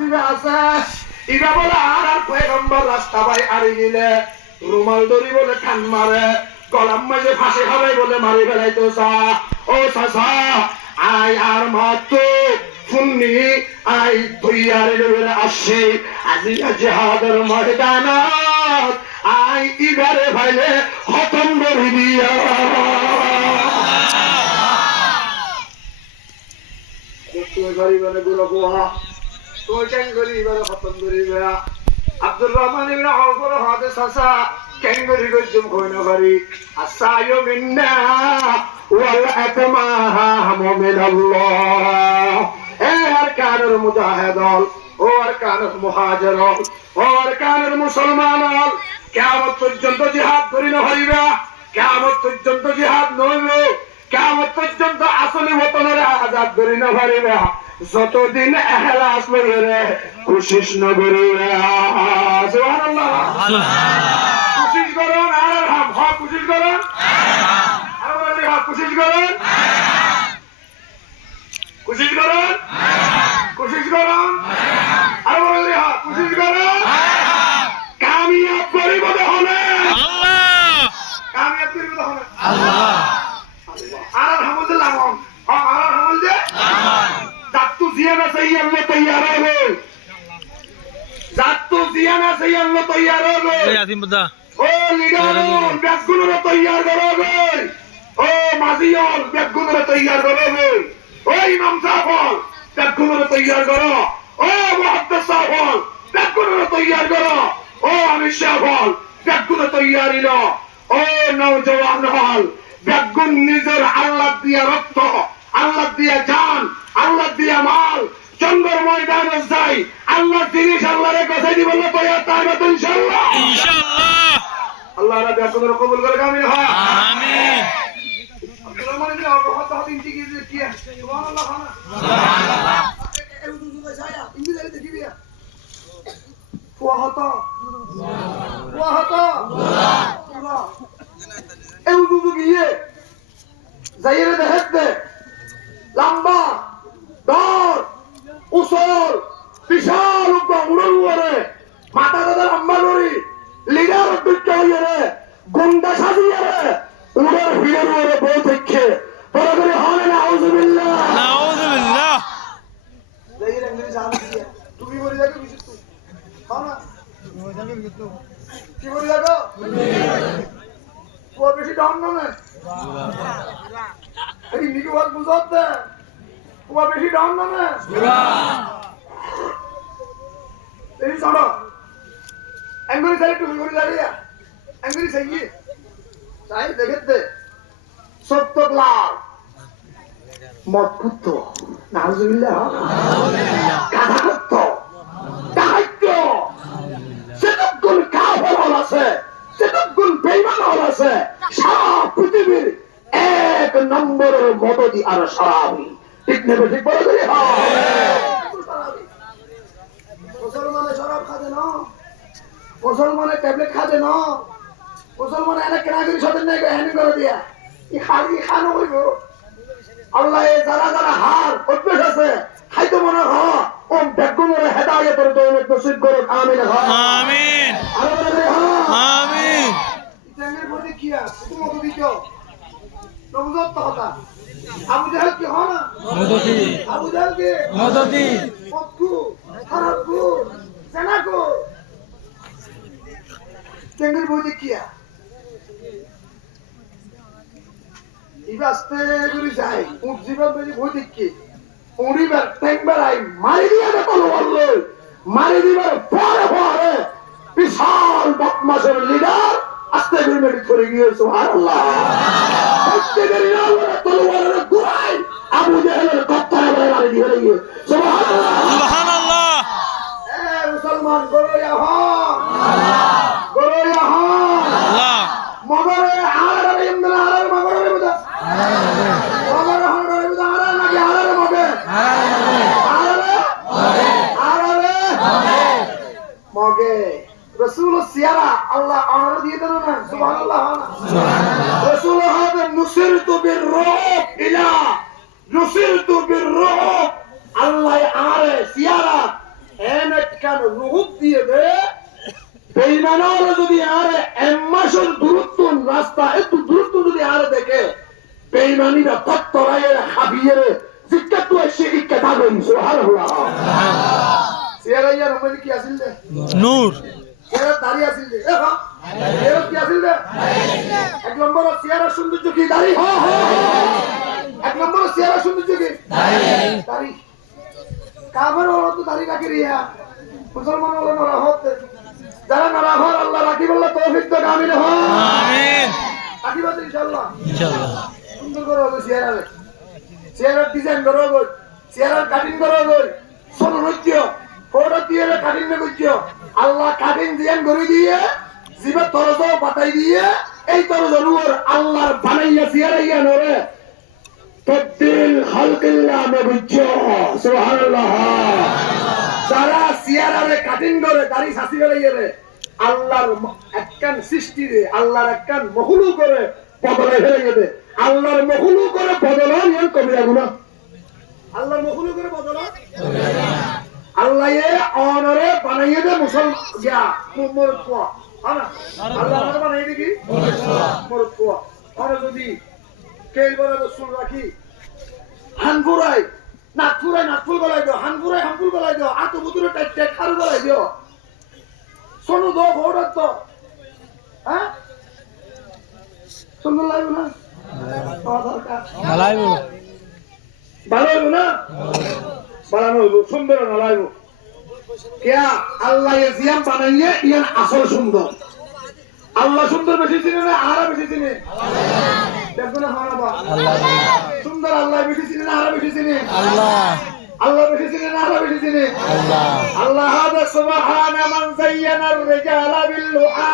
দিবে আছে ইবা বলে আর পয়গম্বর রাস্তা ভাই আড়ি গেলে রুমাল দড়ি বলে খান মারে গলাম মাঝে ফাঁসি হবে বলে মারি ফেলাইতো চা ও চাচা আই আর মাত্র শুননি আই তুই আর আসছি আজি জিহাদের ময়দানত আই ইবারে ভাইলে খতম করে দিয়া গরিবের গুলো গোহা তুই কেন গরিবের খতম করিবে আব্দুর রহমান ইবনে আওফের হাদিস আছে কেন গরিব জুম কইনা পারি আসায়ু মিন্না ওয়াল আতমাহু মিনাল্লাহ এ আরকানুল মুজাহিদুল ও আরকানুল মুহাজিরুল ও আরকানুল মুসলমানুল কিয়ামত পর্যন্ত জিহাদ করি না পারিবা কিয়ামত পর্যন্ত জিহাদ নইবে কিয়ামত পর্যন্ত আসলে ওতনের আজাদ করি না পারিবা যতদিন ইখলাস লইরে কোশিশ না করিবা সুবহানাল্লাহ কোশিশ করুন আর হক কোশিশ করুন আর বলি হক কোশিশ করুন কোশিশ করুন কোশিশ করুন আর বলি হক কোশিশ করুন কামিয়াব করিব হলে আল্লাহ কামিয়াব করিব হলে আল্লাহ আর আলহামদুলিল্লাহ আর আলহামদুলিল্লাহ জাতু জিয়ানা সহি আল্লাহ তৈয়ার হবে জাতু জিয়ানা সহি আল্লাহ তৈয়ার হবে এই আসিম বুদা ও লিডার ব্যাসগুলোরে তৈয়ার করবে ও মাজিয়ল ব্যাসগুলোরে তৈয়ার করবে ও ইমাম সাহেব ব্যাসগুলোরে তৈয়ার করো ও মুহাদ্দিস সাহেব ব্যাসগুলোরে তৈয়ার করো ও আমির সাহেব ব্যাসগুলো তৈয়ারি লো ও নওজওয়ান হল ব্যাসগুন নিজের আল্লাহ দিয়া রক্ত আল্লাহ দিয়া জান আল্লাহ দিয়া মাল জঙ্গল ময়দানে যাই আল্লাহ জিনিস আল্লাহর কাছে দিব বললে তৈয়ার তাইবা তো ইনশাআল্লাহ ইনশাআল্লাহ আল্লাহ রাব্বুল আলামিন কবুল করে আমিন হ্যাঁ আমিন আব্দুর রহমান ইবনে আওফ হাত ইনটি কি সুবহানাল্লাহ সুবহানাল্লাহ এই দুজু যায়া ইনটি যাই দেখিবি ওয়াহতা আল্লাহ এই দুজু গিয়ে যাইরে দেখতে লম্বা দর উসল বিশাল উড়ন উড়ে মাথা দাদা লম্বা লড়ি লিডার দুটো হইরে গুন্ডা সাজিয়ে উড়ার ভিড়ের উড়ে বউ দেখে বড় করে হয় না আউযুবিল্লাহ নাউযুবিল্লাহ এই রঙের জান দিয়ে তুমি বলি যাবে বিশুদ্ধ হ্যাঁ না কি বলি যাবে ও বেশি ডাউন না এই নিকো বাত বুঝাতে ও বেশি ডাউন না এই ছাড়ো এঙ্গুলি সাইড টু এঙ্গুলি দাঁড়িয়ে এঙ্গুলি সাইয়ে চাই দেখতে সত্য লাল মত কুত্ত নাউজুবিল্লাহ কাদা কুত্ত দায়িত্ব সেতগুণ কাফের হল আছে সেতগুণ বেঈমান হল আছে সারা পৃথিবীর এক নম্বরের মদদি আর সারাবি ঠিক নেবে ঠিক বলে দিলে মুসলমানে শরাব খাবে না মুসলমানে ট্যাবলেট খাবে না মুসলমানে এনে কেনাগিরি সাথে নেই হ্যানি করে দিয়া ই খানো হইব আল্লাহ যারা যারা হার অভ্যেস আছে খাইতে মনে হ ও বেগুনের হেদায়েতের দৌলত নসিব করুক আমিন আমিন আর বলে আমিন ইসলামের মধ্যে কি আছে তুমি মত দিছো নবুজত কথা আবু জাহেল কি হয় না মদতি আবু জাহেল কি মদতি মক্কু হারাবু জানাকো তেঙ্গের মধ্যে কি আছে ইবাস্তে গুলি যায় উঠ জীবন বেশি ভয় দেখি উড়িবার টেকবার আই মারি দিয়া দেখো বললো মারি দিবার পরে পরে বিশাল বদমাশের লিডার আস্তে গুলি করে গিয়ে সুবহানাল্লাহ আস্তে করে আল্লাহ তলোয়ারের গুরাই আবু জাহেলের কত্তারে মারি দিয়ে গিয়ে সুবহানাল্লাহ সুবহানাল্লাহ এ মুসলমান গরোয়া হ গরোয়া হ আল্লাহ মগরে আলার ইমদাল আলার মগরে বুদা মগরে হরে বুদা আলার নাকি আলার মগে আলারে মগে রাসূল সিয়ারা আল্লাহ আমর দিয়ে দেন না সুবহানাল্লাহ রাসূল হাদা নুসিরতু বিররূহ ইলা নুসিরতু বিররূহ আল্লাহ আরে সিয়ারা এ রুহুক দিয়ে দে বেঈমানরা যদি আর এম্মাসের দূরত্ব রাস্তা একটু দূরত্ব যদি আর দেখে বেঈমানিরা তত্তরায়ের হাবিয়ের জিক্কা তো এসে ইক্কা দাগন সুবহানাল্লাহ সিয়ারা ইয়ার মধ্যে কি আছিল দে নূর সিয়ারা দাড়ি আছিল দে হ্যাঁ সিয়ারা কি আছিল দে এক নম্বর সিয়ারা সৌন্দর্য কি দাড়ি এক নম্বর সিয়ারা সৌন্দর্য কি দাড়ি কাফের ওরা তো দাড়ি রাখি রিয়া মুসলমান ওরা নরা হতে যারা নরা হর আল্লাহ রাখি বললে তৌফিক তো আমিন হ আমিন রাখি বলতে ইনশাআল্লাহ ইনশাআল্লাহ সুন্দর করে হবে সিয়ারা সিয়ারার ডিজাইন করো গো সিয়ারার কাটিং করো গো সোনো নৃত্য ফটো দিয়ে কাটিং না করছো আল্লাহ কাটিং ডিজাইন করে দিয়ে জিবা তরজ বাতাই দিয়ে এই তরজের উপর আল্লাহর বানাইয়া সিয়ারাইয়া নরে তবদিল খালকিল্লাহ মে বুঝছো সুবহানাল্লাহ যারা সিয়ারারে কাটিং করে দাড়ি সাসি ফেলাইয়া রে আল্লাহর একখান সৃষ্টি রে আল্লাহর একখান মখলু করে বদলে ফেলাইয়া দে আল্লাহর মখলু করে বদলান ইয়ান কবিরা গুনাহ আল্লাহর মখলু করে বদলান আল্লাহ এ অনরে বানাইয়া দে মুসলমান ইয়া মুমর কোয়া না আল্লাহ অনরে বানাইয়া দে কি মুমর কোয়া আর যদি কেল বড় রসুল রাখি হানপুরাই নাকপুর গলাই দিও হানপুর গলাই দিও আতো বুতুরে টাইট খারু গলাই দিও সোনু দো ঘোড়া তো হ্যাঁ সুন্দর লাগবে না নালাইবো ভালো হইব না বানানো হইব সুন্দর না লাগবো কেয়া আল্লাহ জিয়াম বানাইয়ে ইয়ান আসল সুন্দর আল্লাহ সুন্দর বেশি চিনে না আরা বেশি চিনে দেখো না হারাবা সুন্দর আল্লাহ বেশি চিনে না আরা বেশি চিনে আল্লাহ বেশি চিনে না আরা বেশি চিনে আল্লাহ হাদা সুবহানা মান যায়্যানা আর-রিজালা বিল লুহা